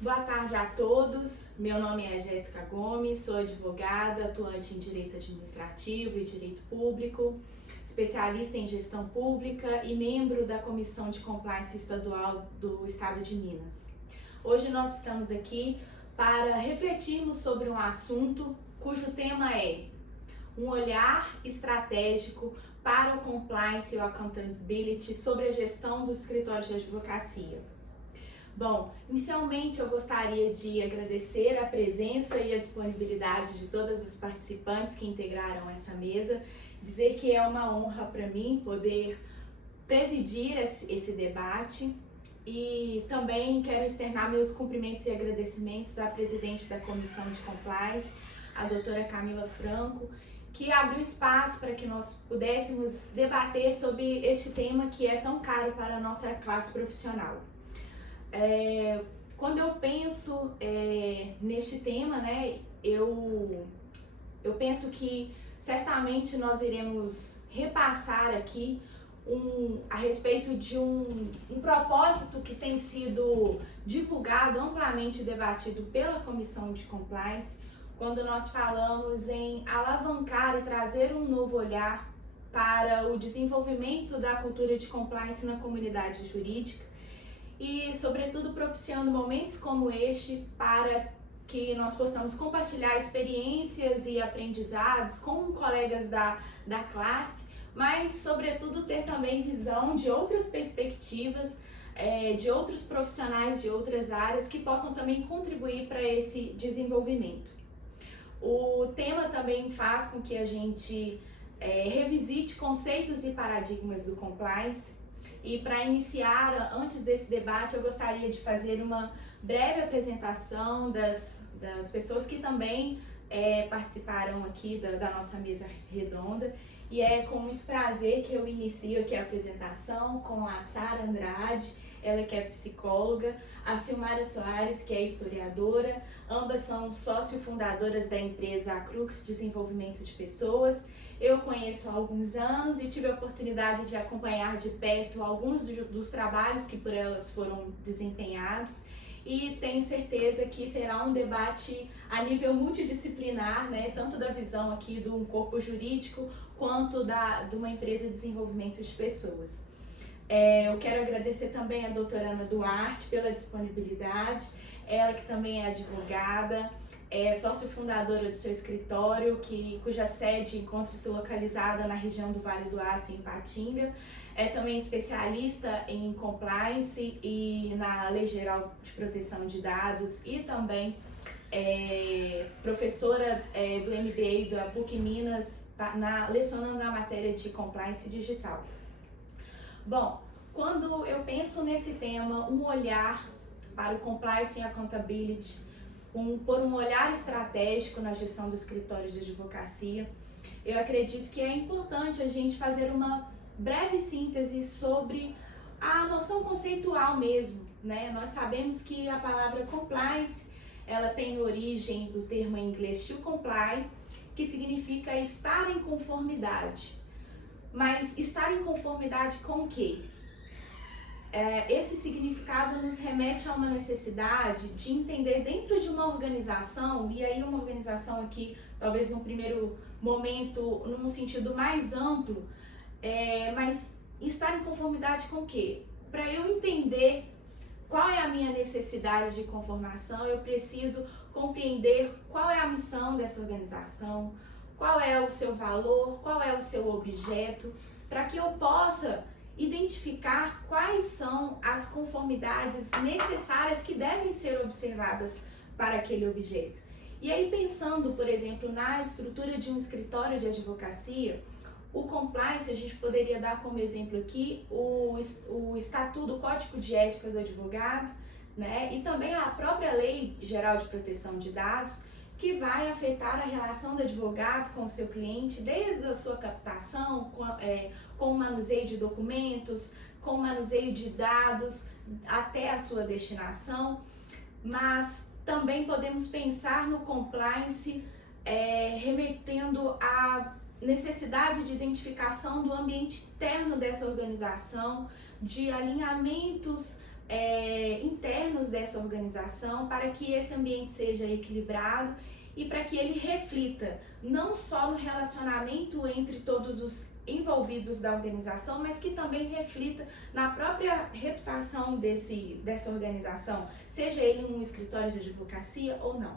Boa tarde a todos. Meu nome é Jéssica Gomes, sou advogada, atuante em Direito Administrativo e Direito Público, especialista em Gestão Pública e membro da Comissão de Compliance Estadual do Estado de Minas. Hoje nós estamos aqui para refletirmos sobre um assunto cujo tema é um olhar estratégico para o compliance e o accountability sobre a gestão dos escritórios de advocacia. Bom, inicialmente eu gostaria de agradecer a presença e a disponibilidade de todos os participantes que integraram essa mesa, dizer que é uma honra para mim poder presidir esse debate e também quero externar meus cumprimentos e agradecimentos à presidente da Comissão de Compliance, a doutora Camila Franco, que abriu espaço para que nós pudéssemos debater sobre este tema que é tão caro para a nossa classe profissional. Quando eu penso neste tema, né, eu penso que certamente nós iremos repassar aqui a respeito de um propósito que tem sido divulgado, amplamente debatido pela Comissão de Compliance, quando nós falamos em alavancar e trazer um novo olhar para o desenvolvimento da cultura de compliance na comunidade jurídica e, sobretudo, propiciando momentos como este para que nós possamos compartilhar experiências e aprendizados com colegas da classe, mas, sobretudo, ter também visão de outras perspectivas, de outros profissionais de outras áreas que possam também contribuir para esse desenvolvimento. O tema também faz com que a gente revisite conceitos e paradigmas do compliance. E para iniciar, antes desse debate, eu gostaria de fazer uma breve apresentação das pessoas que também participaram aqui da nossa mesa redonda. E é com muito prazer que eu inicio aqui a apresentação com a Sara Andrade, ela que é psicóloga, a Silmara Soares, que é historiadora, ambas são sócio-fundadoras da empresa Crux Desenvolvimento de Pessoas. Eu conheço há alguns anos e tive a oportunidade de acompanhar de perto alguns dos trabalhos que por elas foram desempenhados e tenho certeza que será um debate a nível multidisciplinar, né, tanto da visão aqui de um corpo jurídico quanto de uma empresa de desenvolvimento de pessoas. Eu quero agradecer também a doutora Ana Duarte pela disponibilidade, ela que também é advogada, é sócio-fundadora do seu escritório, cuja sede encontra-se localizada na região do Vale do Aço, em Ipatinga. É também especialista em compliance e na Lei Geral de Proteção de Dados e também professora do MBA da PUC Minas, lecionando na matéria de compliance digital. Bom, quando eu penso nesse tema, um olhar para o compliance e accountability, por um olhar estratégico na gestão do escritório de advocacia, eu acredito que é importante a gente fazer uma breve síntese sobre a noção conceitual mesmo, né? Nós sabemos que a palavra compliance, ela tem origem do termo em inglês to comply, que significa estar em conformidade. Mas estar em conformidade com o quê? Esse significado nos remete a uma necessidade de entender dentro de uma organização, e aí uma organização aqui, talvez no primeiro momento, num sentido mais amplo, mas estar em conformidade com o quê? Para eu entender qual é a minha necessidade de conformação, eu preciso compreender qual é a missão dessa organização, qual é o seu valor, qual é o seu objeto, para que eu possa identificar quais são as conformidades necessárias que devem ser observadas para aquele objeto. E aí, pensando, por exemplo, na estrutura de um escritório de advocacia, o compliance, a gente poderia dar como exemplo aqui o Estatuto, o Código de Ética do Advogado, né? E também a própria Lei Geral de Proteção de Dados, que vai afetar a relação do advogado com o seu cliente, desde a sua captação, com o manuseio de documentos, com o manuseio de dados, até a sua destinação. Mas também podemos pensar no compliance remetendo à necessidade de identificação do ambiente interno dessa organização, de alinhamentos internos membros dessa organização para que esse ambiente seja equilibrado e para que ele reflita não só no relacionamento entre todos os envolvidos da organização, mas que também reflita na própria reputação dessa organização, seja ele um escritório de advocacia ou não.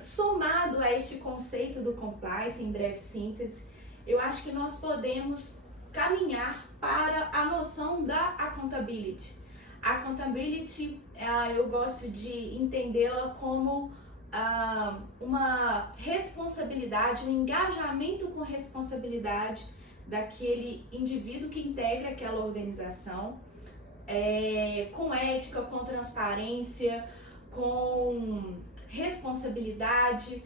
Somado a este conceito do compliance, em breve síntese, eu acho que nós podemos caminhar para a noção da accountability. A accountability, eu gosto de entendê-la como uma responsabilidade, um engajamento com responsabilidade daquele indivíduo que integra aquela organização, com ética, com transparência, com responsabilidade,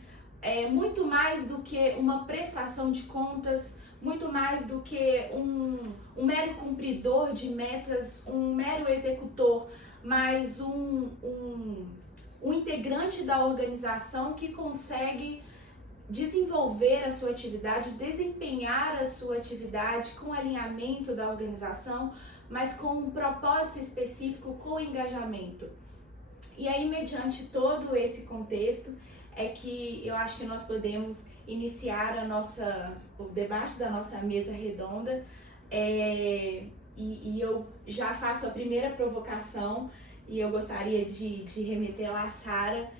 muito mais do que uma prestação de contas, muito mais do que um mero cumpridor de metas, um mero executor, mas um integrante da organização que consegue desenvolver a sua atividade, desempenhar a sua atividade com alinhamento da organização, mas com um propósito específico, com engajamento. E aí, mediante todo esse contexto, é que eu acho que nós podemos iniciar o debate da nossa mesa redonda, e eu já faço a primeira provocação, e eu gostaria de remetê-la à Sara.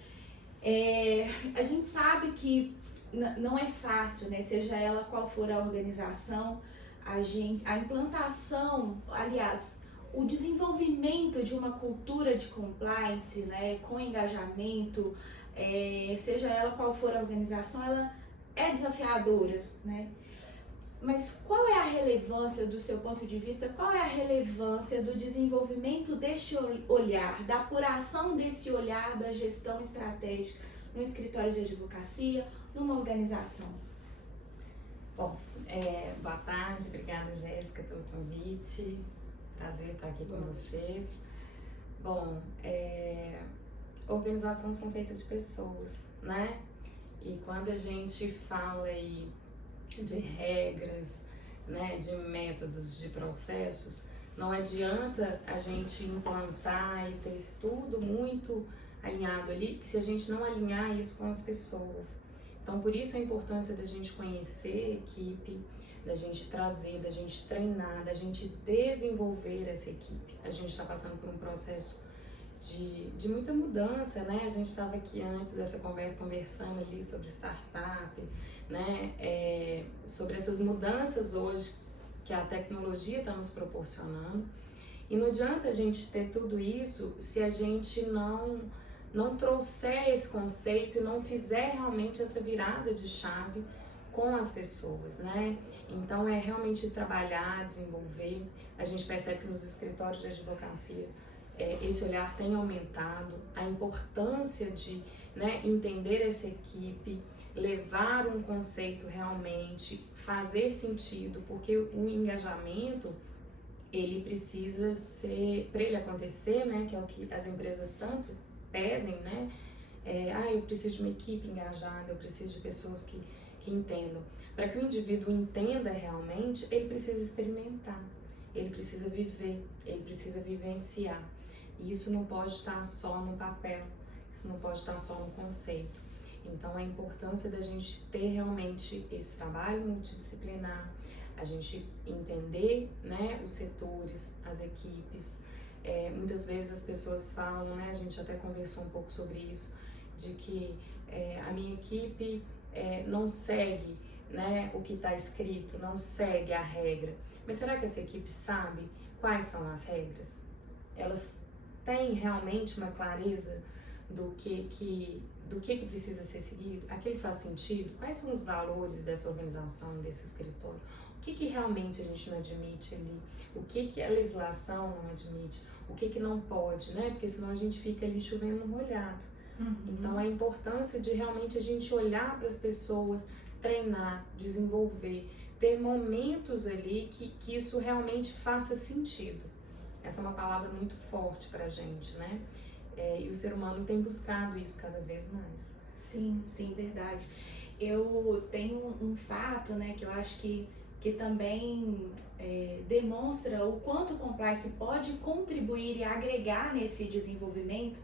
A gente sabe que não é fácil, né? Seja ela qual for a organização, a implantação, aliás, o desenvolvimento de uma cultura de compliance, né, com engajamento, seja ela qual for a organização, ela é desafiadora, né? Mas qual é a relevância, do seu ponto de vista, qual é a relevância do desenvolvimento deste olhar, da apuração desse olhar da gestão estratégica no escritório de advocacia, numa organização? Bom, boa tarde, obrigada, Jéssica, pelo convite. Prazer estar aqui com vocês. Bom, organizações são feitas de pessoas, né? E quando a gente fala aí de regras, né, de métodos, de processos, não adianta a gente implantar e ter tudo muito alinhado ali, se a gente não alinhar isso com as pessoas. Então, por isso a importância da gente conhecer a equipe, da gente trazer, da gente treinar, da gente desenvolver essa equipe. A gente está passando por um processo de muita mudança, né? A gente estava aqui antes dessa conversa conversando ali sobre startup, né? Sobre essas mudanças hoje que a tecnologia está nos proporcionando. E não adianta a gente ter tudo isso se a gente não trouxer esse conceito e não fizer realmente essa virada de chave com as pessoas, né? Então é realmente trabalhar, desenvolver. A gente percebe que nos escritórios de advocacia esse olhar tem aumentado, a importância de, né, entender essa equipe, levar um conceito realmente, fazer sentido, porque o engajamento ele precisa ser, para ele acontecer, né, que é o que as empresas tanto pedem, né? Eu preciso de uma equipe engajada, eu preciso de pessoas que entendam. Para que o indivíduo entenda realmente, ele precisa experimentar, ele precisa viver, ele precisa vivenciar. E isso não pode estar só no papel, isso não pode estar só no conceito. Então, a importância da gente ter realmente esse trabalho multidisciplinar, a gente entender, né, os setores, as equipes. Muitas vezes as pessoas falam, né, a gente até conversou um pouco sobre isso, de que a minha equipe não segue, né, o que está escrito, não segue a regra. Mas será que essa equipe sabe quais são as regras? Elas têm realmente uma clareza do que precisa ser seguido? Aquilo faz sentido? Quais são os valores dessa organização, desse escritório? O que realmente a gente não admite ali? O que a legislação não admite? O que não pode, né? Porque senão a gente fica ali chovendo molhado. Então, a importância de realmente a gente olhar para as pessoas, treinar, desenvolver, ter momentos ali que isso realmente faça sentido. Essa é uma palavra muito forte para a gente, né? E o ser humano tem buscado isso cada vez mais. Sim, sim, verdade. Eu tenho um fato, né, que eu acho que que também demonstra o quanto o compliance pode contribuir e agregar nesse desenvolvimento,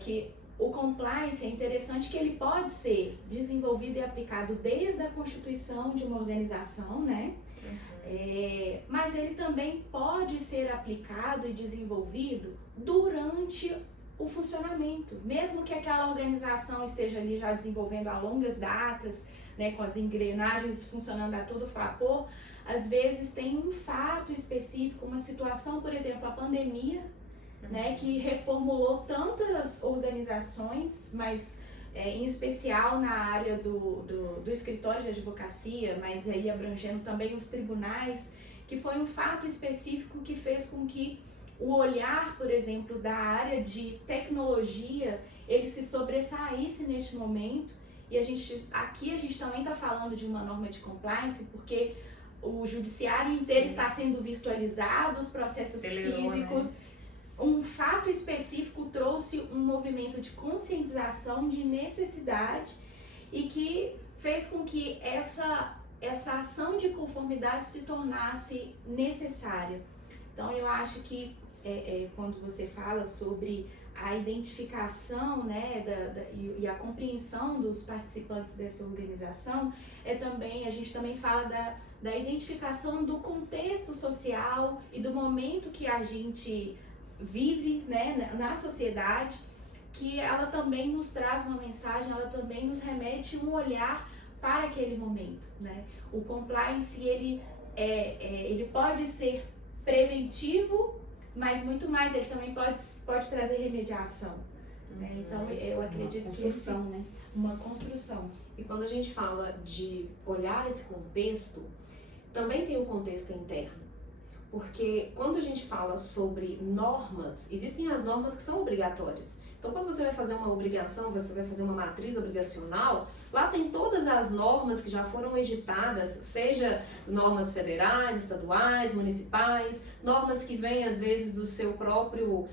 que o compliance é interessante que ele pode ser desenvolvido e aplicado desde a constituição de uma organização, né? Mas ele também pode ser aplicado e desenvolvido durante o funcionamento, mesmo que aquela organização esteja ali já desenvolvendo a longas datas, né, com as engrenagens funcionando a todo vapor. Às vezes tem um fato específico, uma situação, por exemplo, a pandemia, né, que reformulou tantas organizações, mas em especial na área do escritório de advocacia, mas aí abrangendo também os tribunais, que foi um fato específico que fez com que o olhar, por exemplo, da área de tecnologia, ele se sobressaísse neste momento. E aqui a gente também está falando de uma norma de compliance, porque o judiciário inteiro está sendo virtualizado, os processos físicos. Né? Um fato específico trouxe um movimento de conscientização, de necessidade, e que fez com que essa ação de conformidade se tornasse necessária. Então, eu acho que quando você fala sobre a identificação, né, e a compreensão dos participantes dessa organização, a gente também fala da identificação do contexto social e do momento que a gente vive, né, na sociedade, que ela também nos traz uma mensagem, ela também nos remete um olhar para aquele momento, né? O compliance, ele pode ser preventivo, mas muito mais, ele também pode trazer remediação, né? Então, eu acredito que né? Uma construção. E quando a gente fala de olhar esse contexto, também tem o contexto interno. Porque quando a gente fala sobre normas, existem as normas que são obrigatórias. Então, quando você vai fazer uma obrigação, você vai fazer uma matriz obrigacional, lá tem todas as normas que já foram editadas, seja normas federais, estaduais, municipais, normas que vêm às vezes do seu próprio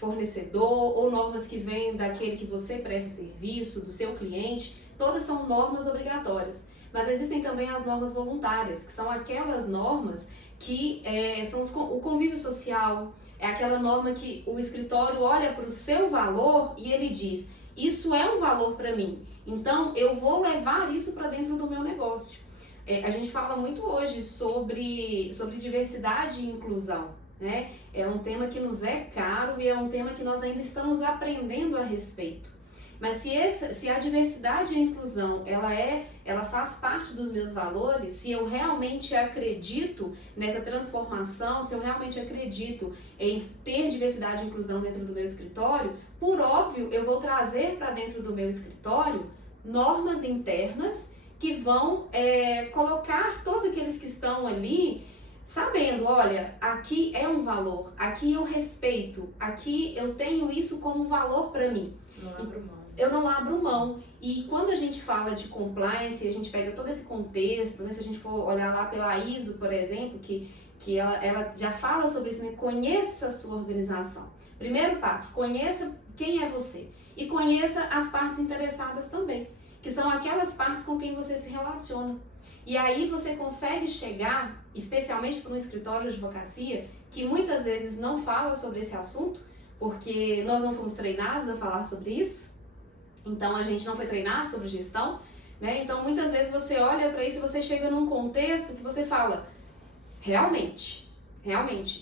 fornecedor, ou normas que vêm daquele que você presta serviço, do seu cliente, todas são normas obrigatórias. Mas existem também as normas voluntárias, que são aquelas normas que são o convívio social, é aquela norma que o escritório olha para o seu valor e ele diz, isso é um valor para mim, então eu vou levar isso para dentro do meu negócio. A gente fala muito hoje sobre diversidade e inclusão, né? É um tema que nos é caro e é um tema que nós ainda estamos aprendendo a respeito. Mas se a diversidade e a inclusão, ela faz parte dos meus valores, se eu realmente acredito nessa transformação, se eu realmente acredito em ter diversidade e inclusão dentro do meu escritório, por óbvio, eu vou trazer para dentro do meu escritório normas internas que vão colocar todos aqueles que estão ali sabendo, olha, aqui é um valor, aqui eu respeito, aqui eu tenho isso como um valor para mim. Eu não abro mão. E quando a gente fala de compliance, a gente pega todo esse contexto, né? Se a gente for olhar lá pela ISO, por exemplo, que ela já fala sobre isso, né? Conheça a sua organização. Primeiro passo, conheça quem é você. E conheça as partes interessadas também, que são aquelas partes com quem você se relaciona. E aí você consegue chegar, especialmente para um escritório de advocacia, que muitas vezes não fala sobre esse assunto, porque nós não fomos treinados a falar sobre isso. Então, a gente não foi treinado sobre gestão, né? Então, muitas vezes você olha para isso e você chega num contexto que você fala, realmente,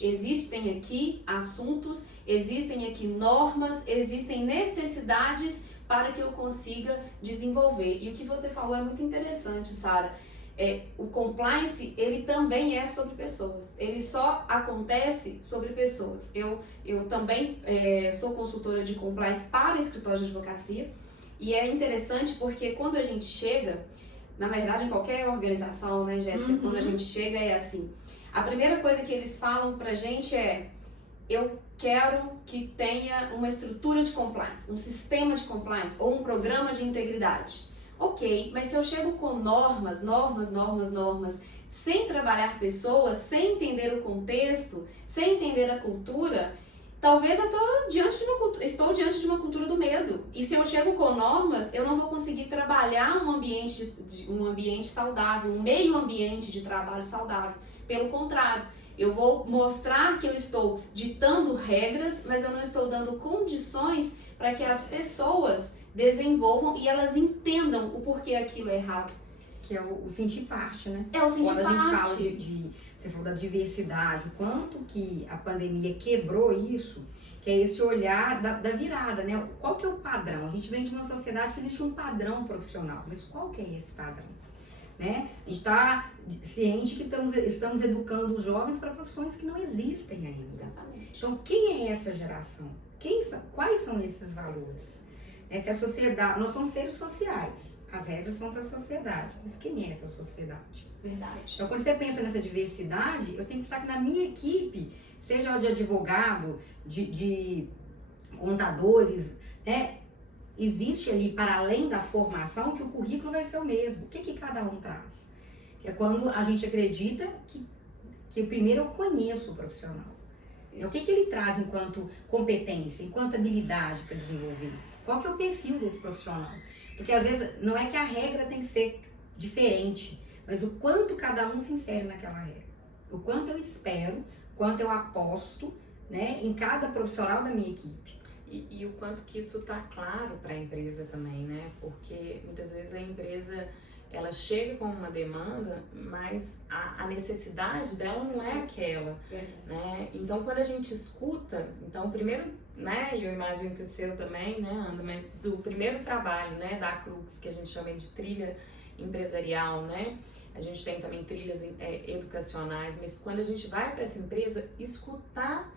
existem aqui assuntos, existem aqui normas, existem necessidades para que eu consiga desenvolver. E o que você falou é muito interessante, Sara. O compliance, ele também é sobre pessoas, ele só acontece sobre pessoas. Eu também sou consultora de compliance para escritório de advocacia. E é interessante porque quando a gente chega, na verdade em qualquer organização, né, Jéssica, quando a gente chega é assim, a primeira coisa que eles falam pra gente é, eu quero que tenha uma estrutura de compliance, um sistema de compliance ou um programa de integridade. Ok, mas se eu chego com normas, sem trabalhar pessoas, sem entender o contexto, sem entender a cultura, Talvez eu estou diante de uma cultura do medo. E se eu chego com normas, eu não vou conseguir trabalhar um ambiente saudável, um meio ambiente de trabalho saudável. Pelo contrário, eu vou mostrar que eu estou ditando regras, mas eu não estou dando condições para que as pessoas desenvolvam e elas entendam o porquê aquilo é errado. Que é o sentir parte, né? É o sentir Quando a gente fala parte. você falou da diversidade, o quanto que a pandemia quebrou isso, que é esse olhar da virada, né? Qual que é o padrão? A gente vem de uma sociedade que existe um padrão profissional, mas qual que é esse padrão? Né? A gente está ciente que estamos educando os jovens para profissões que não existem ainda. Exatamente. Então, quem é essa geração? Quais são esses valores? Se a sociedade, nós somos seres sociais, as regras são para a sociedade, mas quem é essa sociedade? Verdade. Então, quando você pensa nessa diversidade, eu tenho que pensar que na minha equipe, seja ela de advogado, de contadores, né, existe ali, para além da formação, que o currículo vai ser o mesmo. O que cada um traz? É quando a gente acredita que primeiro eu conheço o profissional. O que ele traz enquanto competência, enquanto habilidade para desenvolver? Qual que é o perfil desse profissional? Porque às vezes não é que a regra tem que ser diferente, mas o quanto cada um se insere naquela regra. O quanto eu espero, o quanto eu aposto, né, em cada profissional da minha equipe. E o quanto que isso está claro para a empresa também, né? Porque muitas vezes a empresa, ela chega com uma demanda, mas a necessidade dela não é aquela, né? Então, quando a gente escuta, então, primeiro, né, e eu imagino que o seu também, né, Ana, mas o primeiro trabalho, né, da Crux, que a gente chama de trilha empresarial, né? A gente tem também trilhas educacionais, mas quando a gente vai para essa empresa, escutar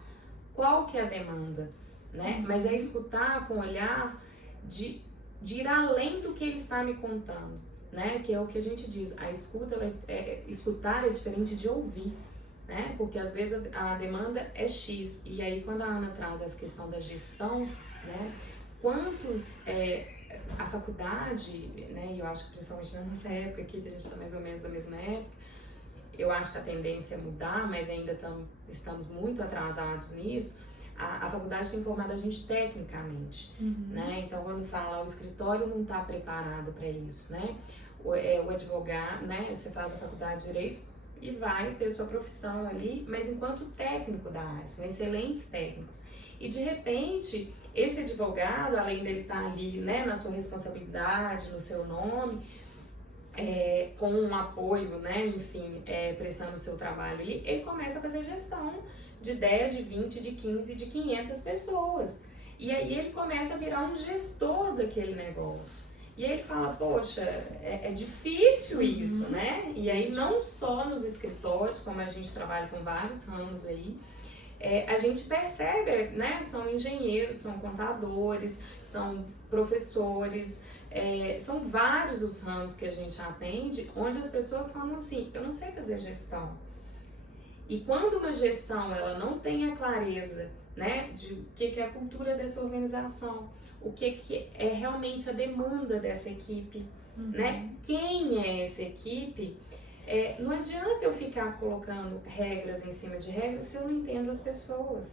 qual que é a demanda, né? Mas é escutar com o olhar de ir além do que ele está me contando, né? Que é o que a gente diz, a escuta, escutar é diferente de ouvir, né? Porque às vezes a demanda é X, e aí quando a Ana traz essa questão da gestão, né? Quantos, a faculdade, né? E eu acho que principalmente na nossa época aqui, que a gente está mais ou menos da mesma época, eu acho que a tendência é mudar, mas ainda estamos muito atrasados nisso. A faculdade tem formado a gente tecnicamente, né? Então, quando fala o escritório não está preparado para isso, né? O advogado, né? Você faz a faculdade de Direito e vai ter sua profissão ali, mas enquanto técnico da área, são excelentes técnicos. E, de repente, esse advogado, além dele estar ali, né, na sua responsabilidade, no seu nome, com um apoio, né, enfim, prestando o seu trabalho ali, ele começa a fazer gestão de 10, de 20, de 15, de 500 pessoas. E aí ele começa a virar um gestor daquele negócio. E aí ele fala, poxa, é difícil isso, né? E aí não só nos escritórios, como a gente trabalha com vários ramos aí, a gente percebe, né? São engenheiros, são contadores, são professores, são vários os ramos que a gente atende, onde as pessoas falam assim, eu não sei fazer gestão. E quando uma gestão ela não tem a clareza, né, de o que é a cultura dessa organização, o que é realmente a demanda dessa equipe, né? Quem é essa equipe? Não adianta eu ficar colocando regras em cima de regras se eu não entendo as pessoas.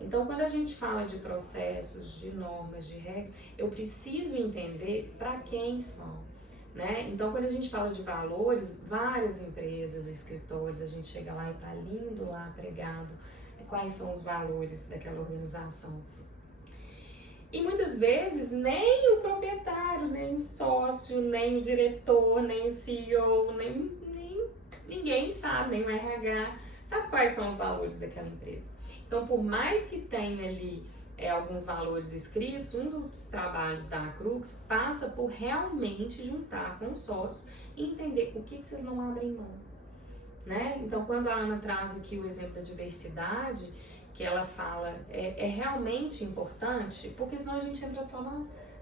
Então, quando a gente fala de processos, de normas, de regras, eu preciso entender para quem são, né? Então, quando a gente fala de valores, várias empresas, escritórios, a gente chega lá e tá lindo lá pregado quais são os valores daquela organização. E muitas vezes nem o proprietário, nem o sócio, nem o diretor, nem o CEO, nem ninguém sabe, nem o RH, sabe quais são os valores daquela empresa. Então, por mais que tenha ali alguns valores escritos, um dos trabalhos da Crux passa por realmente juntar com o sócio e entender o que vocês não abrem mão, né? Então, quando a Ana traz aqui o exemplo da diversidade, que ela fala é realmente importante, porque senão a gente entra só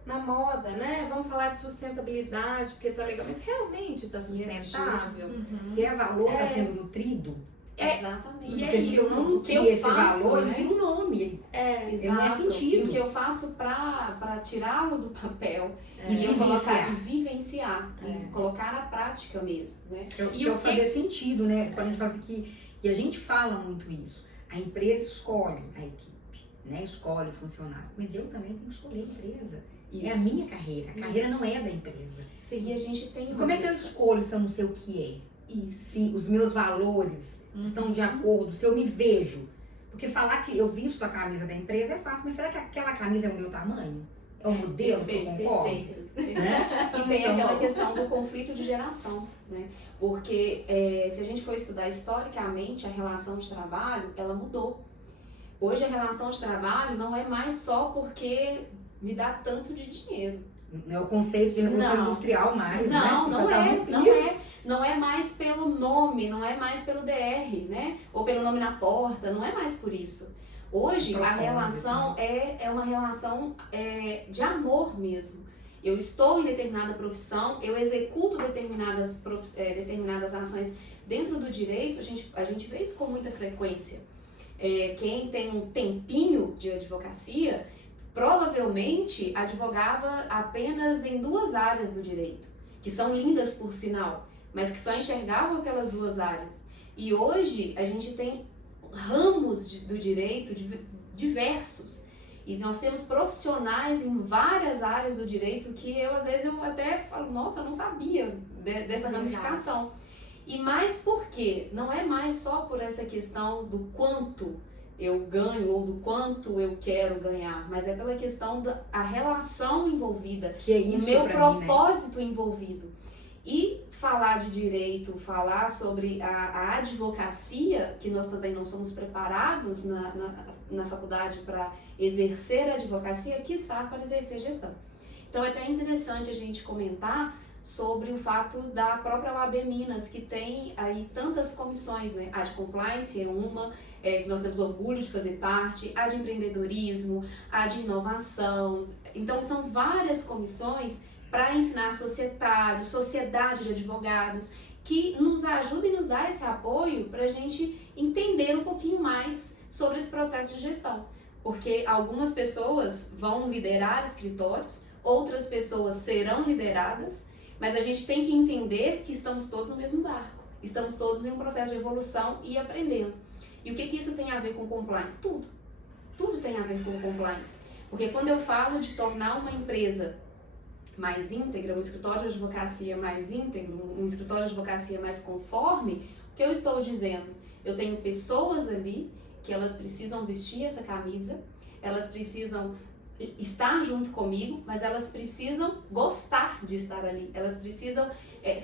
na moda, né? Vamos falar de sustentabilidade, porque tá legal, mas realmente tá sustentável? Se é valor, tá sendo nutrido? Exatamente. E porque se eu não nutrir esse valor, ele vira um nome. Ele não é sentido. E o que eu faço para tirá-lo do papel e colocar e vivenciar, e colocar na prática mesmo, né? E o fazer sentido, né? Quando a gente fala assim e a gente fala muito isso, a empresa escolhe a equipe. né, escolhe o funcionário, mas eu também tenho que escolher a empresa. Isso. É a minha carreira, a carreira Isso. não é da empresa. Sim, e a gente tem E como é que eu isso. escolho se eu não sei o que é? Isso. Se os meus valores estão de acordo, se eu me vejo. Porque falar que eu visto a camisa da empresa é fácil, mas será que aquela camisa é o meu tamanho? É o modelo que eu concordo? Perfeito. Né? E tem Então, aquela questão do conflito de geração, né? Porque se a gente for estudar historicamente, a relação de trabalho, ela mudou. Hoje a relação de trabalho não é mais só porque me dá tanto de dinheiro. Não é o conceito de revolução Não. industrial mais, Não, né? não Já tá é, rompido. não é mais pelo nome, não é mais pelo DR, né? Ou pelo nome na porta, não é mais por isso. Hoje a Propósito, relação é uma relação de amor mesmo. Eu estou em determinada profissão, eu executo determinadas ações dentro do direito, a gente vê isso com muita frequência. Quem tem um tempinho de advocacia, provavelmente advogava apenas em 2 áreas do direito, que são lindas por sinal, mas que só enxergavam aquelas 2 áreas. E hoje a gente tem ramos do direito diversos. E nós temos profissionais em várias áreas do direito que às vezes eu até falo, nossa, eu não sabia dessa ramificação. E mais por quê? Não é mais só por essa questão do quanto eu ganho ou do quanto eu quero ganhar, mas é pela questão da relação envolvida, Que é isso o meu pra mim, né? propósito envolvido. E falar de direito, falar sobre a advocacia, que nós também não somos preparados na faculdade para exercer a advocacia, quiçá para exercer gestão. Então é até interessante a gente comentar sobre o fato da própria OAB Minas, que tem aí tantas comissões, né? A de compliance é uma, que nós temos orgulho de fazer parte, a de empreendedorismo, a de inovação. Então são várias comissões para ensinar sociedade de advogados, que nos ajuda e nos dá esse apoio para a gente entender um pouquinho mais sobre esse processo de gestão. Porque algumas pessoas vão liderar escritórios, outras pessoas serão lideradas, mas a gente tem que entender que estamos todos no mesmo barco. Estamos todos em um processo de evolução e aprendendo. E o que isso tem a ver com compliance? Tudo. Tudo tem a ver com compliance. Porque quando eu falo de tornar uma empresa mais íntegra, um escritório de advocacia mais íntegro, um escritório de advocacia mais conforme, o que eu estou dizendo? Eu tenho pessoas ali que elas precisam vestir essa camisa, elas precisam estar junto comigo, mas elas precisam gostar de estar ali, elas precisam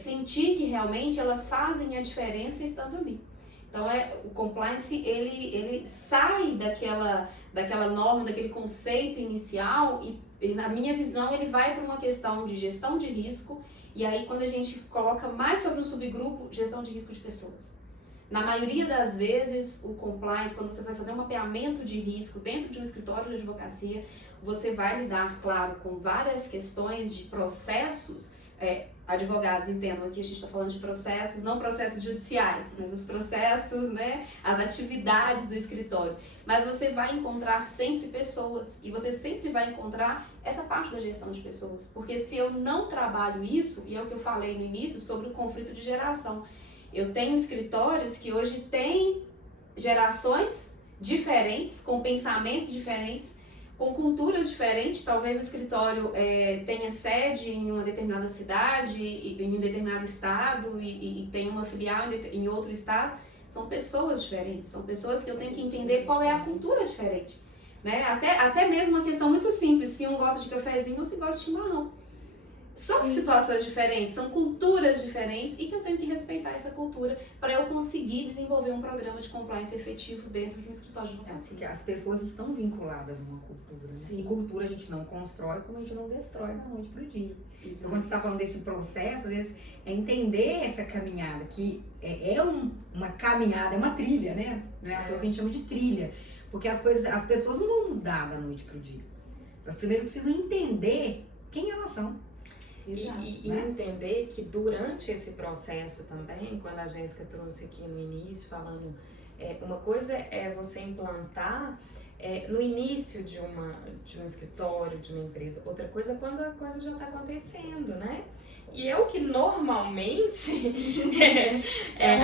sentir que realmente elas fazem a diferença estando ali. Então o compliance ele sai daquela norma, daquele conceito inicial e na minha visão ele vai para uma questão de gestão de risco, e aí quando a gente coloca mais sobre um subgrupo, gestão de risco de pessoas. Na maioria das vezes o compliance, quando você vai fazer um mapeamento de risco dentro de um escritório de advocacia, você vai lidar, claro, com várias questões de processos. Advogados, entendam aqui, a gente está falando de processos, não processos judiciais, mas os processos, né, as atividades do escritório. Mas você vai encontrar sempre pessoas e você sempre vai encontrar essa parte da gestão de pessoas. Porque se eu não trabalho isso, e é o que eu falei no início sobre o conflito de geração, eu tenho escritórios que hoje têm gerações diferentes, com pensamentos diferentes, com culturas diferentes. Talvez o escritório tenha sede em uma determinada cidade, em um determinado estado e tenha uma filial em outro estado. São pessoas diferentes, são pessoas que eu tenho que entender qual é a cultura diferente. Né? Até mesmo uma questão muito simples, se um gosta de cafezinho ou se gosta de chimarrão. São situações diferentes, são culturas diferentes e que eu tenho que respeitar essa cultura para eu conseguir desenvolver um programa de compliance efetivo dentro de um escritório de advocacia. Porque as pessoas estão vinculadas a uma cultura, né? Sim. E cultura a gente não constrói como a gente não destrói da noite pro dia. Exato. Então quando você está falando desse processo, às vezes é entender essa caminhada, que uma caminhada, é uma trilha, né? É o que a gente chama de trilha. Porque as pessoas não vão mudar da noite pro dia. Elas primeiro precisam entender quem elas são. E entender que durante esse processo também, quando a Jéssica trouxe aqui no início, falando, uma coisa é você implantar no início de um escritório, de uma empresa, outra coisa é quando a coisa já está acontecendo, né? E é o que normalmente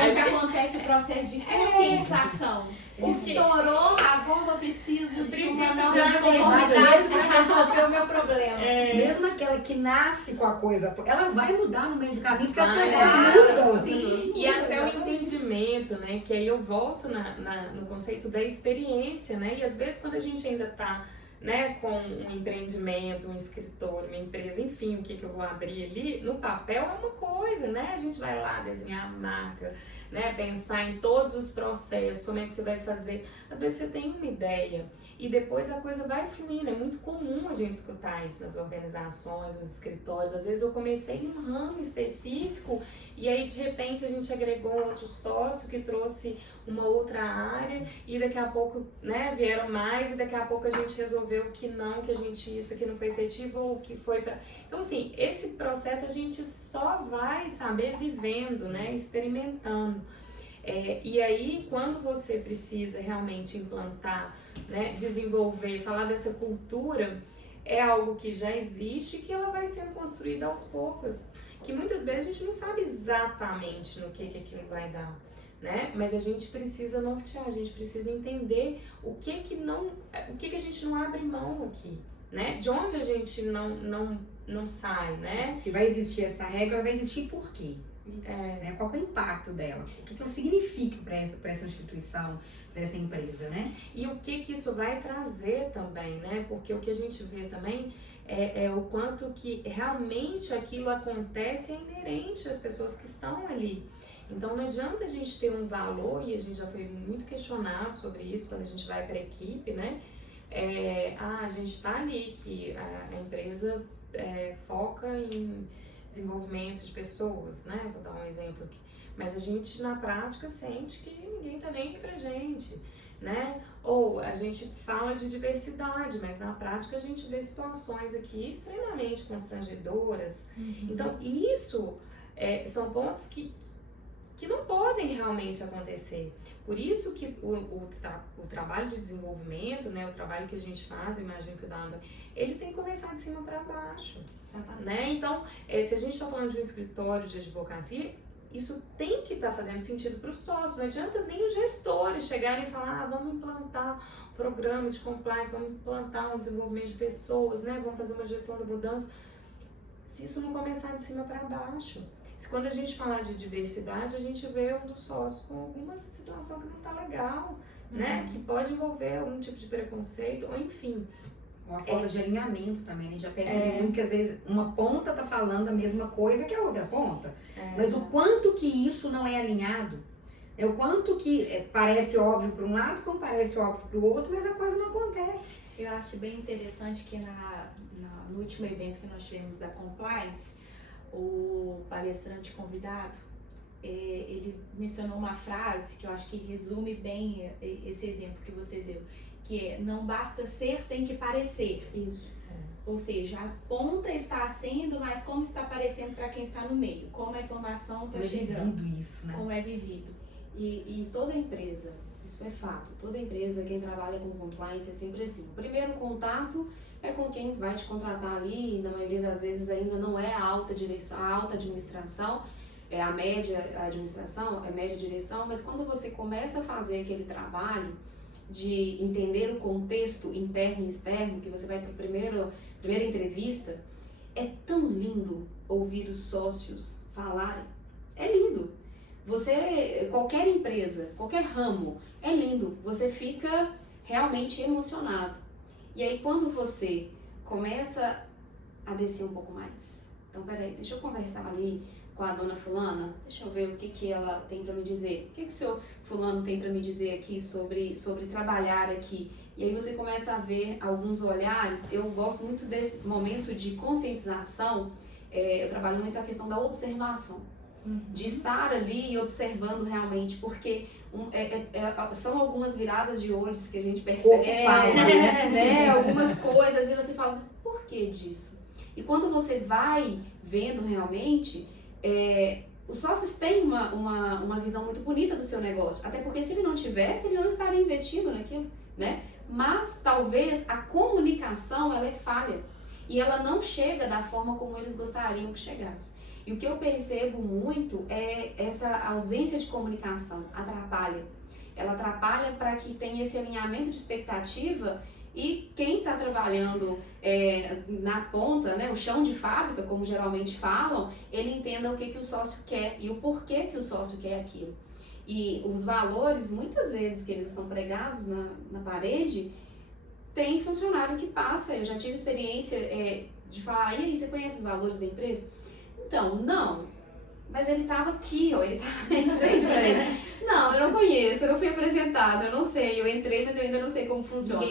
onde acontece o processo de conscientização. Estourou, a bomba precisa de preciso não, de não, convidado para resolver o meu problema. Mesmo aquela que nasce com a coisa, ela vai mudar no meio do caminho, porque as Vai, pessoas mudam. sim. E até o entendimento, né? Que aí eu volto no conceito da experiência, né? E às vezes quando a gente ainda tá, né, com um empreendimento, um escritório, uma empresa, enfim, o que eu vou abrir ali, no papel é uma coisa, né? A gente vai lá desenhar a marca, né? Pensar em todos os processos, como é que você vai fazer. Às vezes você tem uma ideia e depois a coisa vai fluindo. É muito comum a gente escutar isso nas organizações, nos escritórios. Às vezes eu comecei em um ramo específico e aí de repente a gente agregou um outro sócio que trouxe uma outra área e daqui a pouco, né, vieram mais e daqui a pouco a gente resolveu que não, que a gente isso aqui não foi efetivo ou que foi para... Então assim, esse processo a gente só vai saber vivendo, né, experimentando. E aí quando você precisa realmente implantar, né, desenvolver, falar dessa cultura, é algo que já existe e que ela vai sendo construída aos poucos, que muitas vezes a gente não sabe exatamente no que aquilo vai dar, né? Mas a gente precisa nortear, a gente precisa entender o que a gente não abre mão aqui, né? De onde a gente não sai, né? Se vai existir essa regra, vai existir por quê? Né? Qual que é o impacto dela? O que ela significa para essa instituição, para essa empresa, né? E o que isso vai trazer também, né? Porque o que a gente vê também é o quanto que realmente aquilo acontece é inerente às pessoas que estão ali. Então não adianta a gente ter um valor, e a gente já foi muito questionado sobre isso quando a gente vai para a equipe, né? A gente está ali, que a empresa foca em desenvolvimento de pessoas, né? Vou dar um exemplo aqui. Mas a gente na prática sente que ninguém tá nem aí pra gente, né? Ou a gente fala de diversidade, mas na prática a gente vê situações aqui extremamente constrangedoras. Então isso são pontos que não podem realmente acontecer. Por isso que o trabalho de desenvolvimento, né, o trabalho que a gente faz, eu imagino que o Danda, ele tem que começar de cima para baixo, né? Então, se a gente está falando de um escritório de advocacia, isso tem que estar fazendo sentido para o sócio. Não adianta nem os gestores chegarem e falar, vamos implantar um programa de compliance, vamos implantar um desenvolvimento de pessoas, né, vamos fazer uma gestão da mudança. Se isso não começar de cima para baixo. Quando a gente falar de diversidade, a gente vê um dos sócios com alguma situação que não está legal, né? Que pode envolver algum tipo de preconceito, ou enfim. Uma falta de alinhamento também, a gente já percebe muito que às vezes uma ponta tá falando a mesma coisa que a outra ponta. Mas o quanto que isso não é alinhado, o quanto que parece óbvio para um lado, como parece óbvio para o outro, mas a coisa não acontece. Eu acho bem interessante que no último evento que nós tivemos da Compliance, o palestrante convidado, ele mencionou uma frase que eu acho que resume bem esse exemplo que você deu, que é, não basta ser, tem que parecer. Isso. Ou seja, a ponta está sendo, mas como está parecendo para quem está no meio, como a informação está chegando, Isso, né? como é vivido. E toda empresa, isso é fato, toda empresa, quem trabalha com compliance é sempre assim. O primeiro contato é com quem vai te contratar ali, e na maioria das vezes ainda não é a alta direção, a alta administração, é a média administração, é a média direção, mas quando você começa a fazer aquele trabalho de entender o contexto interno e externo, que você vai para a primeira entrevista, é tão lindo ouvir os sócios falarem. É lindo. Qualquer empresa, qualquer ramo, é lindo. Você fica realmente emocionado. E aí quando você começa a descer um pouco mais, então peraí, deixa eu conversar ali com a dona fulana, deixa eu ver o que ela tem para me dizer, o que o seu fulano tem para me dizer aqui sobre trabalhar aqui. E aí você começa a ver alguns olhares. Eu gosto muito desse momento de conscientização, eu trabalho muito a questão da observação, de estar ali e observando realmente, porque são algumas viradas de olhos que a gente percebe, né? Algumas coisas, e você fala, mas por que disso? E quando você vai vendo realmente, os sócios têm uma visão muito bonita do seu negócio, até porque se ele não tivesse, ele não estaria investindo naquilo, né? Mas talvez a comunicação, ela é falha, e ela não chega da forma como eles gostariam que chegasse. E o que eu percebo muito é essa ausência de comunicação, atrapalha. Ela atrapalha para que tenha esse alinhamento de expectativa e quem está trabalhando na ponta, né, o chão de fábrica, como geralmente falam, ele entenda o que o sócio quer e o porquê que o sócio quer aquilo. E os valores, muitas vezes que eles estão pregados na parede, tem funcionário que passa. Eu já tive experiência de falar, e aí, você conhece os valores da empresa? Então, não. Mas ele estava aqui, ó, ele estava em frente pra ele. Não, eu não conheço, eu não fui apresentada, eu não sei, eu entrei, mas eu ainda não sei como funciona.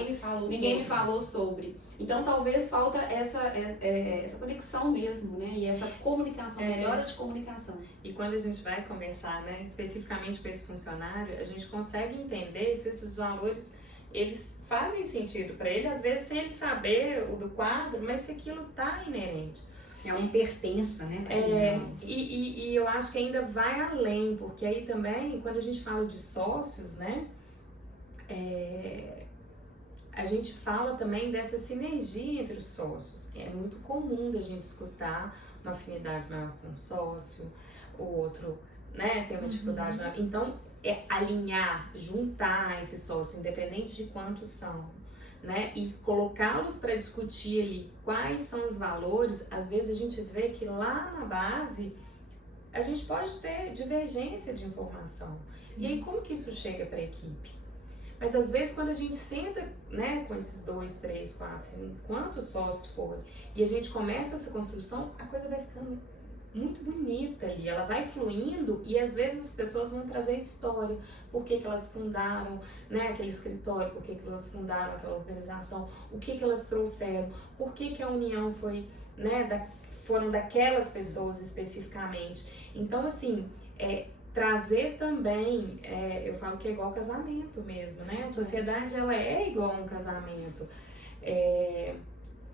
Ninguém me falou sobre. Então, talvez falta essa conexão mesmo, né? E essa comunicação, melhora de comunicação. E quando a gente vai conversar, né, especificamente com esse funcionário, a gente consegue entender se esses valores, eles fazem sentido para ele, às vezes sem ele saber o do quadro, mas se aquilo está inerente. É uma pertença, né? E eu acho que ainda vai além, porque aí também, quando a gente fala de sócios, né, a gente fala também dessa sinergia entre os sócios. É muito comum da gente escutar uma afinidade maior com um sócio, o outro, né, tem uma dificuldade maior. Então, alinhar, juntar esse sócio, independente de quantos são, né, e colocá-los para discutir ali quais são os valores. Às vezes a gente vê que lá na base a gente pode ter divergência de informação. Sim. E aí como que isso chega para a equipe? Mas às vezes quando a gente senta, né, com esses 2, 3, 4, 5, quantos sócios forem, e a gente começa essa construção, a coisa vai ficando muito bonita ali, ela vai fluindo, e às vezes as pessoas vão trazer história, por que elas fundaram, né, aquele escritório, por que elas fundaram aquela organização, o que elas trouxeram, por que a união foi, né, foram daquelas pessoas especificamente. Então, assim, trazer também, eu falo que é igual casamento mesmo, né, a sociedade ela é igual a um casamento.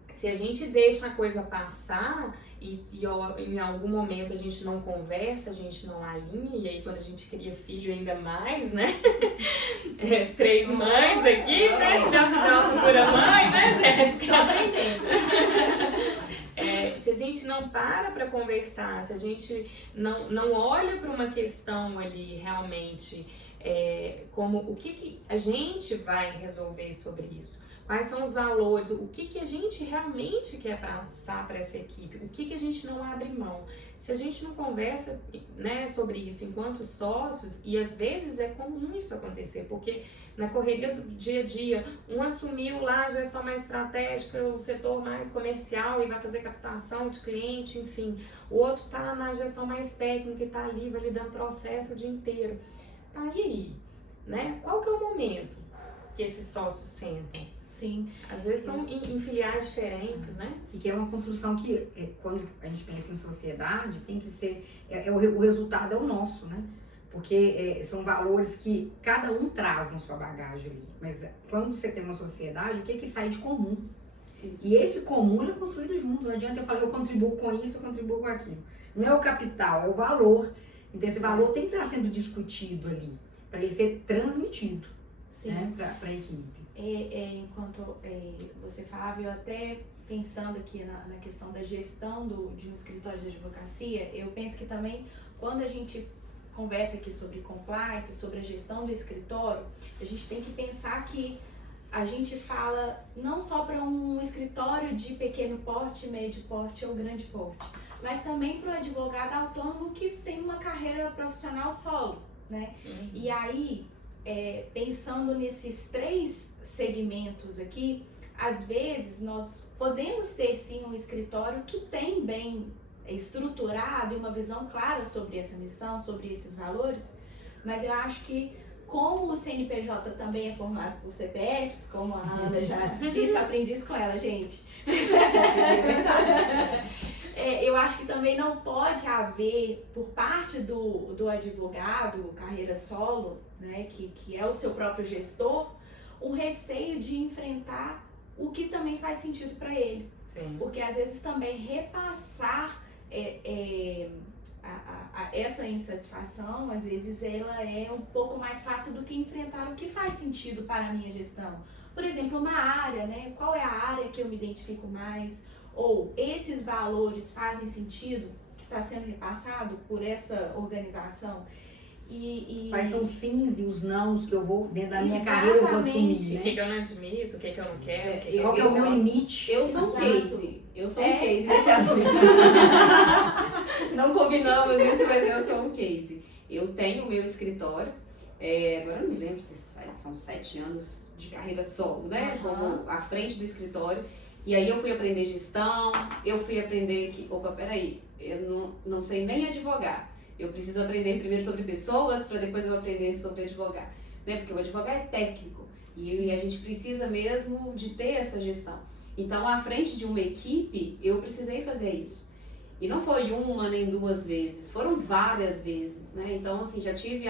Se a gente deixa a coisa passar e em algum momento a gente não conversa, a gente não alinha, e aí quando a gente cria filho ainda mais, né? 3 mães aqui, né? Se Deus quiser uma futura mãe, né, Jéssica? Tô aprendendo. Se a gente não para conversar, se a gente não olha para uma questão ali realmente, como o que a gente vai resolver sobre isso. Quais são os valores, o que a gente realmente quer passar para essa equipe, o que a gente não abre mão. Se a gente não conversa, né, sobre isso enquanto sócios, e às vezes é comum isso acontecer, porque na correria do dia a dia, um assumiu lá a gestão mais estratégica, o setor mais comercial e vai fazer captação de cliente, enfim. O outro está na gestão mais técnica e está ali, vai lidando processo o dia inteiro. Tá, e aí? Né? Qual que é o momento que esses sócios sentam? Sim. Às vezes estão em filiais diferentes, né? E que é uma construção que, quando a gente pensa em sociedade, tem que ser... o resultado é o nosso, né? Porque são valores que cada um traz na sua bagagem ali. Mas quando você tem uma sociedade, o que sai de comum? Isso. E esse comum é construído junto. Não adianta eu falar, eu contribuo com isso, eu contribuo com aquilo. Não é o capital, é o valor. Então esse valor tem que estar sendo discutido ali, para ele ser transmitido, né, para a equipe. Enquanto você falava, eu até pensando aqui na questão da gestão de um escritório de advocacia, eu penso que também quando a gente conversa aqui sobre compliance, sobre a gestão do escritório, a gente tem que pensar que a gente fala não só para um escritório de pequeno porte, médio porte ou grande porte, mas também para o advogado autônomo que tem uma carreira profissional solo, né? Uhum. E aí, pensando nesses 3 segmentos aqui, às vezes nós podemos ter sim um escritório que tem bem estruturado e uma visão clara sobre essa missão, sobre esses valores, mas eu acho que como o CNPJ também é formado por CPFs, como a Ana já disse, aprendi isso com ela, gente. É verdade. Eu acho que também não pode haver, por parte do advogado, carreira solo, né, que é o seu próprio gestor, um receio de enfrentar o que também faz sentido para ele. Sim. Porque às vezes também repassar essa insatisfação, às vezes ela é um pouco mais fácil do que enfrentar o que faz sentido para a minha gestão. Por exemplo, uma área, né? Qual é a área que eu me identifico mais? Ou esses valores fazem sentido que está sendo repassado por essa organização? Quais são os sims e os nãos que eu vou, dentro da minha carreira, eu vou assumir, Exatamente. O né? que eu não admito, o que eu não quero, Qual que é o meu limite? Eu sou um Exato. case. Eu sou um É. case nesse assunto. Não combinamos isso, mas eu sou um case. Eu tenho o meu escritório. Agora eu não me lembro se são 7 anos de carreira solo, né? Aham. Como à frente do escritório. E aí eu fui aprender gestão, eu fui aprender que, opa, peraí, eu não sei nem advogar. Eu preciso aprender primeiro sobre pessoas para depois eu aprender sobre advogar. Né? Porque o advogar é técnico e a gente precisa mesmo de ter essa gestão. Então, à frente de uma equipe, eu precisei fazer isso. E não foi uma nem 2 vezes, foram várias vezes, né? Então, assim, já tive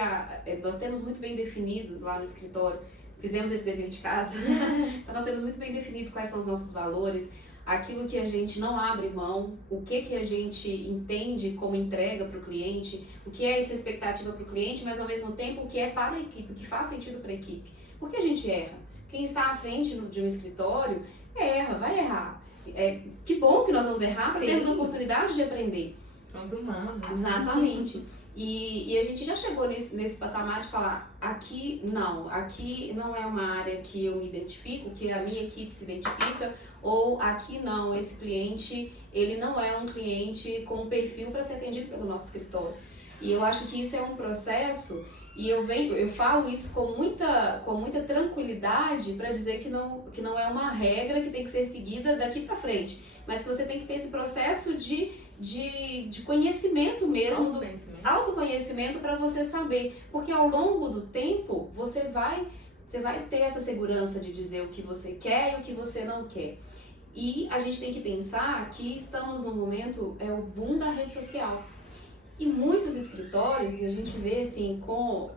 nós temos muito bem definido lá no escritório, fizemos esse dever de casa, então nós temos muito bem definido quais são os nossos valores, aquilo que a gente não abre mão, o que a gente entende como entrega para o cliente, o que é essa expectativa para o cliente, mas ao mesmo tempo o que é para a equipe, o que faz sentido para a equipe. Porque a gente erra. Quem está à frente de um escritório erra, vai errar. Que bom que nós vamos errar para Sim. termos a oportunidade de aprender. Somos humanos. Exatamente. E a gente já chegou nesse patamar de falar, aqui não é uma área que eu me identifico, que a minha equipe se identifica, ou aqui não, esse cliente, ele não é um cliente com perfil para ser atendido pelo nosso escritório. E eu acho que isso é um processo, e eu falo isso com muita tranquilidade para dizer que não é uma regra que tem que ser seguida daqui para frente, mas que você tem que ter esse processo de conhecimento mesmo, autoconhecimento para você saber, porque ao longo do tempo você vai ter essa segurança de dizer o que você quer e o que você não quer. E a gente tem que pensar que estamos no momento, o boom da rede social. E muitos escritórios, e a gente vê assim com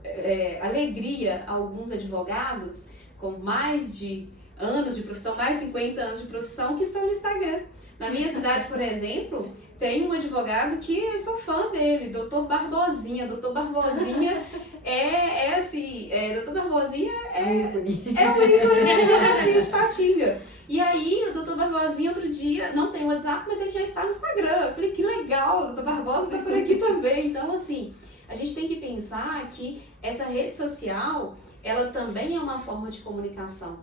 alegria alguns advogados com mais de anos de profissão, mais de 50 anos de profissão, que estão no Instagram. Na minha cidade, por exemplo, tem um advogado que eu sou fã dele, Dr. Barbosinha. Dr. Barbosinha Dr. Barbosinha é um ícone da advocacia de Patinga. E aí, o Dr. Barbosinha, outro dia, não tem WhatsApp, mas ele já está no Instagram. Eu falei, que legal, o Dr. Barbosa está por aqui também. Então, assim, a gente tem que pensar que essa rede social, ela também é uma forma de comunicação.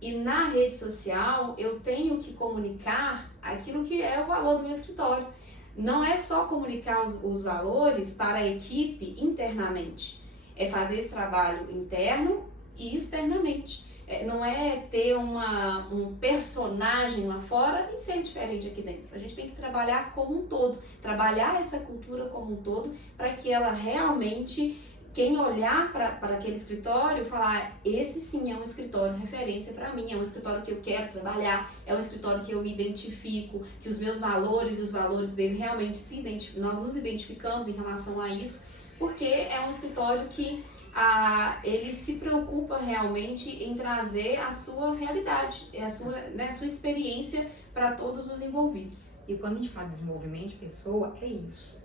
E na rede social, eu tenho que comunicar aquilo que é o valor do meu escritório. Não é só comunicar os valores para a equipe internamente. É fazer esse trabalho interno e externamente. Não é ter um personagem lá fora e ser diferente aqui dentro. A gente tem que trabalhar como um todo, trabalhar essa cultura como um todo, para que ela realmente, quem olhar para aquele escritório, falar, esse sim é um escritório de referência para mim, é um escritório que eu quero trabalhar, é um escritório que eu me identifico, que os meus valores e os valores dele realmente nós nos identificamos em relação a isso, porque é um escritório que ele se preocupa realmente em trazer a sua realidade, a sua experiência para todos os envolvidos. E quando a gente fala de desenvolvimento de pessoa, é isso.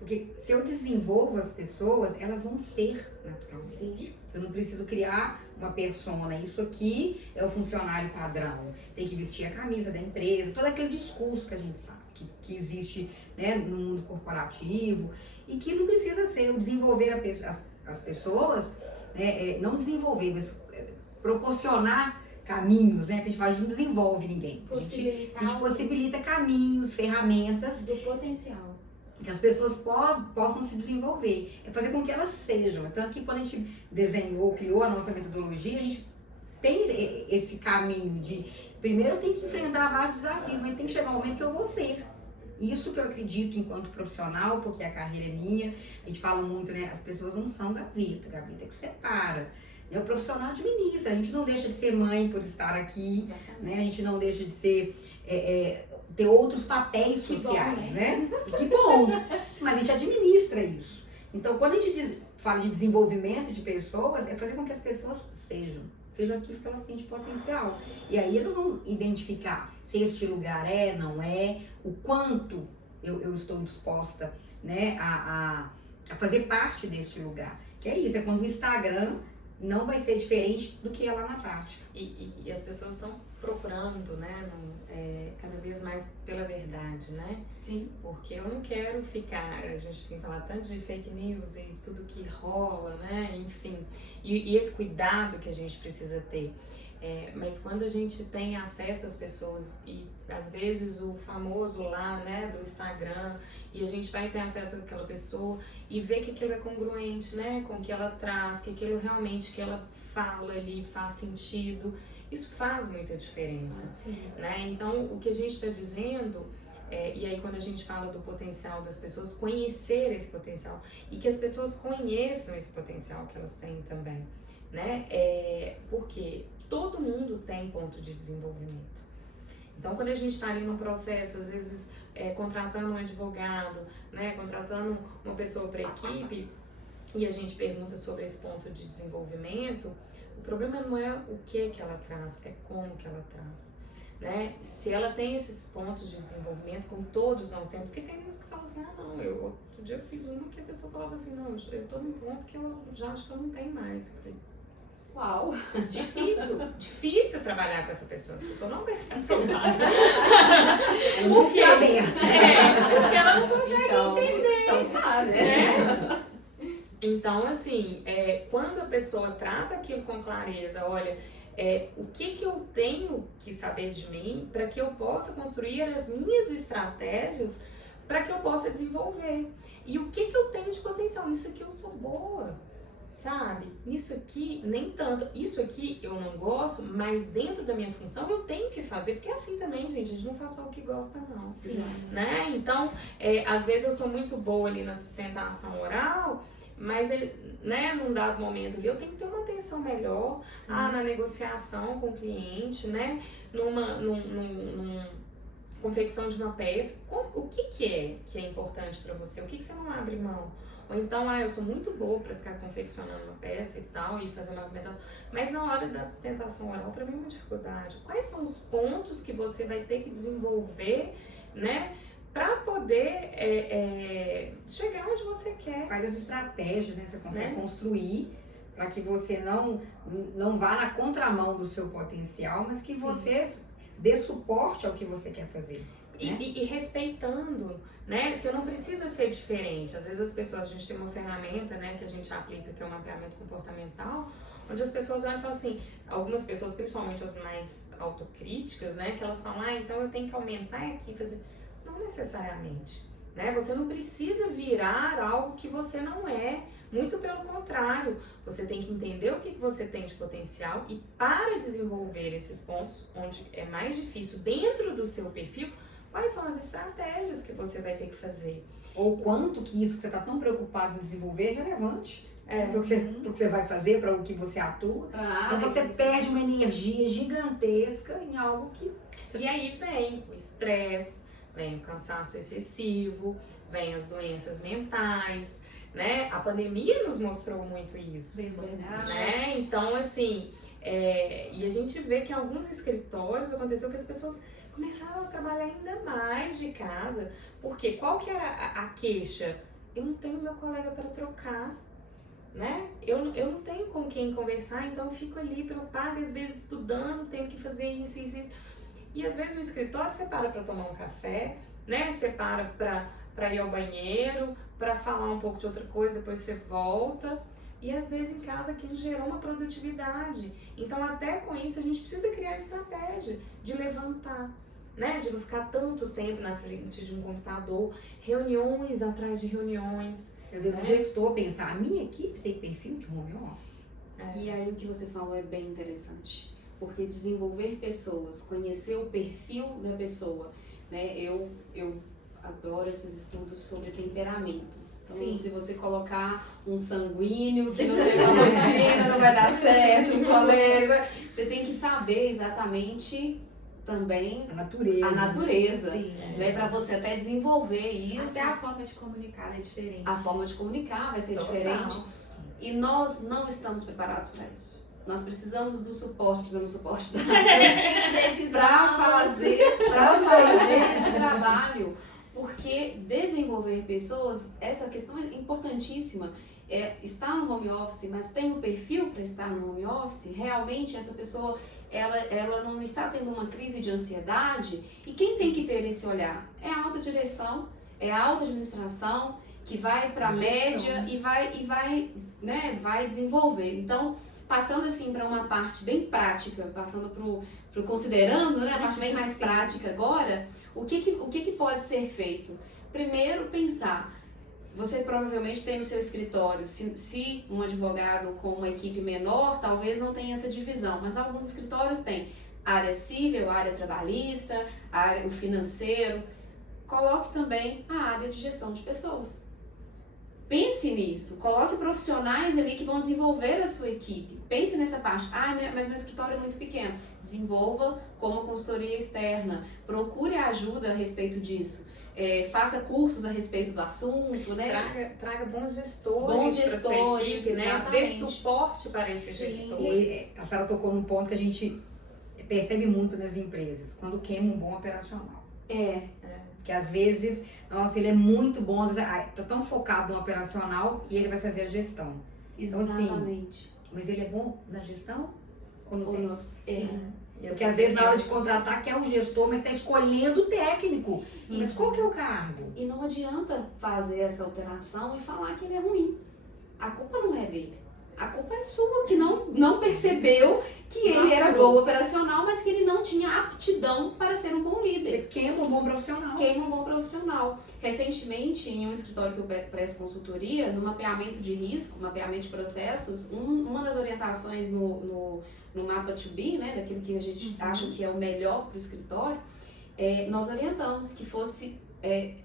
Porque se eu desenvolvo as pessoas, elas vão ser naturalmente. Sim. Eu não preciso criar uma persona. Isso aqui é o funcionário padrão. Tem que vestir a camisa da empresa, todo aquele discurso que a gente sabe que existe, né, no mundo corporativo e que não precisa ser. Eu desenvolver as pessoas, né, não desenvolver, mas proporcionar caminhos, né, que a gente fala, a gente não desenvolve ninguém. A gente possibilita caminhos, ferramentas do potencial. Que as pessoas possam se desenvolver, é fazer com que elas sejam. Tanto que quando a gente criou a nossa metodologia, a gente tem esse caminho de, primeiro eu tenho que enfrentar vários desafios, mas tem que chegar um momento que eu vou ser. Isso que eu acredito enquanto profissional, porque a carreira é minha, a gente fala muito, né, as pessoas não são gaveta que separa. O profissional administra, a gente não deixa de ser mãe por estar aqui, né, a gente não deixa de ser... ter outros papéis sociais, bom, né? E que bom! Mas a gente administra isso. Então, quando a gente fala de desenvolvimento de pessoas, é fazer com que as pessoas sejam aquilo que elas têm de potencial. E aí elas vão identificar se este lugar não é, o quanto eu estou disposta, né, a fazer parte deste lugar. Que é isso, é quando o Instagram não vai ser diferente do que é lá na prática. E as pessoas estão procurando procurando, né, cada vez mais pela verdade, né? Sim. Porque eu não quero ficar, a gente tem que falar tanto de fake news e tudo que rola, né? Enfim, e esse cuidado que a gente precisa ter. Mas quando a gente tem acesso às pessoas e às vezes o famoso lá, né, do Instagram, e a gente vai ter acesso àquela pessoa e ver que aquilo é congruente, né, com o que ela traz, que aquilo realmente que ela fala ali faz sentido, isso faz muita diferença, né? Então o que a gente está dizendo e aí quando a gente fala do potencial das pessoas, conhecer esse potencial e que as pessoas conheçam esse potencial que elas têm também, né? Porque todo mundo tem ponto de desenvolvimento. Então, quando a gente está ali num processo, às vezes contratando um advogado, né, contratando uma pessoa para a equipe, e a gente pergunta sobre esse ponto de desenvolvimento, o problema não é o que ela traz, é como que ela traz. Né? Se ela tem esses pontos de desenvolvimento, como todos nós temos, porque tem uns que falam assim, outro dia eu fiz uma que a pessoa falava assim, não, eu estou num ponto que eu já acho que eu não tenho mais. Eu falei, uau! Difícil trabalhar com essa pessoa não vai ser aprovada. Porque é aberto. Porque ela não consegue entender. Então tá, né? Então, assim, quando a pessoa traz aquilo com clareza, olha, o que eu tenho que saber de mim para que eu possa construir as minhas estratégias para que eu possa desenvolver. E o que eu tenho de potencial? Nisso aqui eu sou boa, sabe? Nisso aqui, nem tanto. Isso aqui eu não gosto, mas dentro da minha função eu tenho que fazer, porque é assim também, gente, a gente não faz só o que gosta, não. Sim. Né? Então, às vezes eu sou muito boa ali na sustentação oral, mas né, num dado momento ali eu tenho que ter uma atenção melhor na negociação com o cliente, né? Numa confecção de uma peça. O que é importante para você? O que você não abre mão? Ou então, eu sou muito boa para ficar confeccionando uma peça e tal, e fazendo argumentação, mas na hora da sustentação oral, para mim é uma dificuldade. Quais são os pontos que você vai ter que desenvolver, né? Para poder chegar onde você quer. Quais as estratégias, né, você consegue construir para que você não vá na contramão do seu potencial, mas que você dê suporte ao que você quer fazer. Né? E respeitando, né? Você não precisa ser diferente. Às vezes as pessoas, a gente tem uma ferramenta, né, que a gente aplica, que é um mapeamento comportamental, onde as pessoas olham e falam assim, algumas pessoas, principalmente as mais autocríticas, né, que elas falam, então eu tenho que aumentar aqui, fazer... Não necessariamente, né? Você não precisa virar algo que você não é, muito pelo contrário, você tem que entender o que você tem de potencial e para desenvolver esses pontos, onde é mais difícil dentro do seu perfil, quais são as estratégias que você vai ter que fazer. Ou quanto que isso que você está tão preocupado em desenvolver é relevante. Para o que você vai fazer, para o que você atua. Então você perde uma energia gigantesca em algo que... E aí vem o estresse, vem o cansaço excessivo, vem as doenças mentais, né? A pandemia nos mostrou muito isso. Verdade. Né? Então, assim, e a gente vê que em alguns escritórios aconteceu que as pessoas começaram a trabalhar ainda mais de casa, porque qual que era a queixa? Eu não tenho meu colega para trocar, né? Eu não tenho com quem conversar, então eu fico ali preocupada, às vezes estudando, tenho que fazer isso. E às vezes o escritório você para tomar um café, né? Você para ir ao banheiro, para falar um pouco de outra coisa, depois você volta. E às vezes em casa aquilo gerou uma produtividade. Então até com isso a gente precisa criar estratégia de levantar, né? De não ficar tanto tempo na frente de um computador, reuniões atrás de reuniões. Às vezes o gestor pensar, a minha equipe tem perfil de home office. E aí o que você falou é bem interessante. Porque desenvolver pessoas, conhecer o perfil da pessoa, né? Eu adoro esses estudos sobre temperamentos. Então, se você colocar um sanguíneo que não tem uma rotina, não vai dar certo, um colérico, você tem que saber exatamente também a natureza, né? Para você até desenvolver isso. Até a forma de comunicar é diferente. A forma de comunicar vai ser diferente. E nós não estamos preparados para isso. Nós precisamos do suporte, precisamos do suporte da para fazer esse trabalho, porque desenvolver pessoas, essa questão é importantíssima. está no home office, mas tem o perfil para estar no home office, realmente essa pessoa ela não está tendo uma crise de ansiedade. E quem tem que ter esse olhar? É a alta direção, é a alta administração, que vai para a média e vai desenvolver. Então, passando assim para uma parte bem prática, passando para considerando, né, a parte bem mais prática agora, o que pode ser feito? Primeiro, pensar. Você provavelmente tem no seu escritório, se um advogado com uma equipe menor, talvez não tenha essa divisão, mas alguns escritórios têm área civil, área trabalhista, o financeiro. Coloque também a área de gestão de pessoas. Pense nisso, coloque profissionais ali que vão desenvolver a sua equipe. Pense nessa parte. Mas meu escritório é muito pequeno. Desenvolva como consultoria externa. Procure ajuda a respeito disso. Faça cursos a respeito do assunto, né? Traga bons gestores para sua equipe, né? Dê suporte para esses gestores. A Sara tocou num ponto que a gente percebe muito nas empresas, quando queima um bom operacional. Que às vezes, nossa, ele é muito bom, às vezes, tá tão focado no operacional e ele vai fazer a gestão. Exatamente. Então, assim, mas ele é bom na gestão? Ou não tem? Porque às às vezes na hora de contratar quer um gestor, mas está escolhendo o técnico. Mas qual que é o cargo? E não adianta fazer essa alteração e falar que ele é ruim. A culpa não é dele. A culpa é sua, que não percebeu que ele era bom operacional, mas que ele não tinha aptidão para ser um bom líder. Você queima um bom profissional. Queima um bom profissional. Recentemente, em um escritório que eu presto consultoria, no mapeamento de risco, mapeamento de processos, uma das orientações no mapa to be, né, daquilo que a gente acha que é o melhor para o escritório, nós orientamos que fosse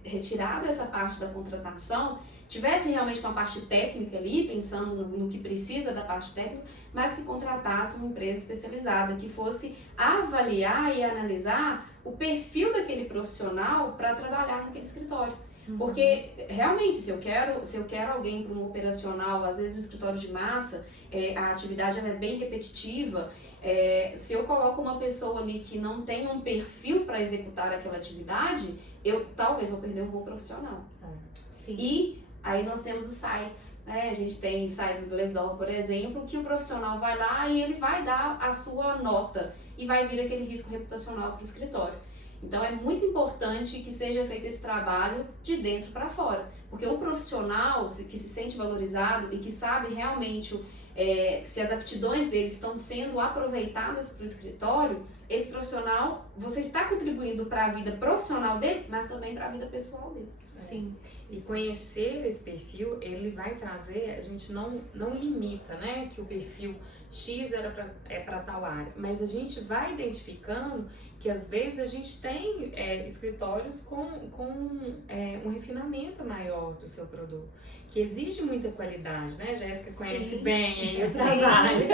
retirada essa parte da contratação, tivesse realmente uma parte técnica ali, pensando no que precisa da parte técnica, mas que contratasse uma empresa especializada, que fosse avaliar e analisar o perfil daquele profissional para trabalhar naquele escritório. Porque, realmente, se eu quero alguém para um operacional, às vezes no escritório de massa, a atividade ela é bem repetitiva, se eu coloco uma pessoa ali que não tem um perfil para executar aquela atividade, talvez vou perder um bom profissional. Sim. E aí nós temos os sites, né? A gente tem sites do Glassdoor, por exemplo, que o profissional vai lá e ele vai dar a sua nota e vai vir aquele risco reputacional para o escritório. Então é muito importante que seja feito esse trabalho de dentro para fora, porque o profissional que se sente valorizado e que sabe realmente se as aptidões dele estão sendo aproveitadas para o escritório, esse profissional, você está contribuindo para a vida profissional dele, mas também para a vida pessoal dele. Sim. E conhecer esse perfil, ele vai trazer, a gente não limita, né, que o perfil X é para tal área, mas a gente vai identificando que às vezes a gente tem escritórios com um refinamento maior do seu produto, que exige muita qualidade, né? Jéssica conhece bem aí o trabalho,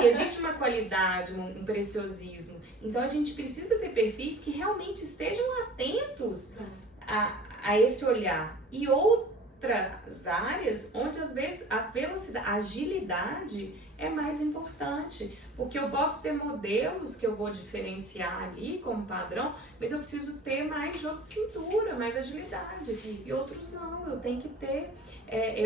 que existe uma qualidade, um preciosismo. Então a gente precisa ter perfis que realmente estejam atentos a esse olhar. E outras áreas onde às vezes a velocidade, a agilidade é mais importante, porque eu posso ter modelos que eu vou diferenciar ali como padrão, mas eu preciso ter mais jogo de cintura, mais agilidade. Isso. E outros não, eu tenho que ter,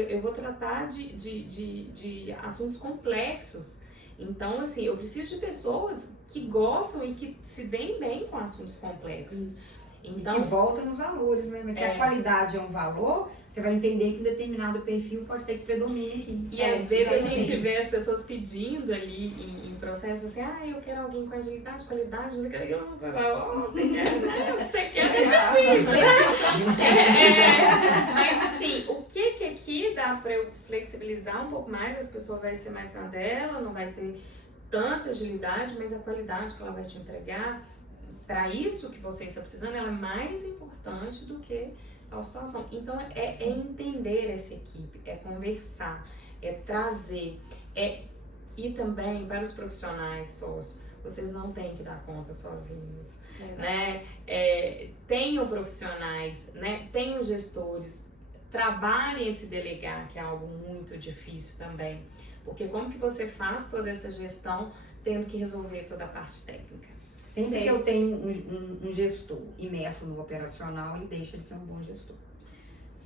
eu vou tratar de assuntos complexos. Então, assim, eu preciso de pessoas que gostam e que se deem bem com assuntos complexos. Então, que volta nos valores, né? Mas se a qualidade é um valor, você vai entender que um determinado perfil pode ser que predomine aqui. E às vezes a gente vê as pessoas pedindo ali em processo assim, eu quero alguém com agilidade, qualidade, não sei o que, eu vou falar, você quer, né? O que você quer é difícil, né? Mas assim, o que aqui dá pra eu flexibilizar um pouco mais, as pessoas vai ser mais na dela, não vai ter tanta agilidade, mas a qualidade que ela vai te entregar, para isso que você está precisando, ela é mais importante do que a situação. Então, é entender essa equipe, é conversar, é trazer, e também para os profissionais sócios, vocês não têm que dar conta sozinhos, né? Tenham profissionais, né? Tenham gestores, trabalhem esse delegar, que é algo muito difícil também, porque como que você faz toda essa gestão tendo que resolver toda a parte técnica? Sempre que eu tenho um gestor imerso no operacional, ele deixa de ser um bom gestor.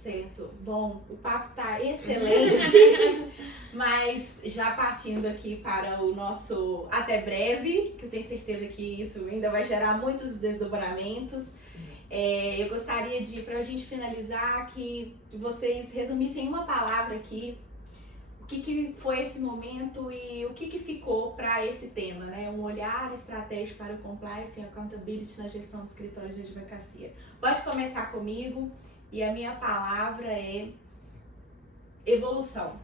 certo. Bom, o papo tá excelente, mas já partindo aqui para o nosso até breve, que eu tenho certeza que isso ainda vai gerar muitos desdobramentos. Eu gostaria de, para a gente finalizar, que vocês resumissem em uma palavra aqui o que foi esse momento e o que ficou para esse tema, né? Um olhar estratégico para o compliance e accountability na gestão dos escritórios de advocacia. Pode começar comigo e a minha palavra é evolução.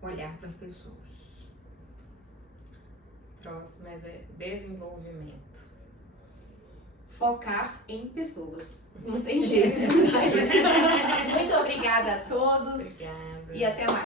Olhar para as pessoas. Próximo é desenvolvimento. Focar em pessoas. Não tem jeito de mudar isso. Muito obrigada a todos Obrigada. e até mais.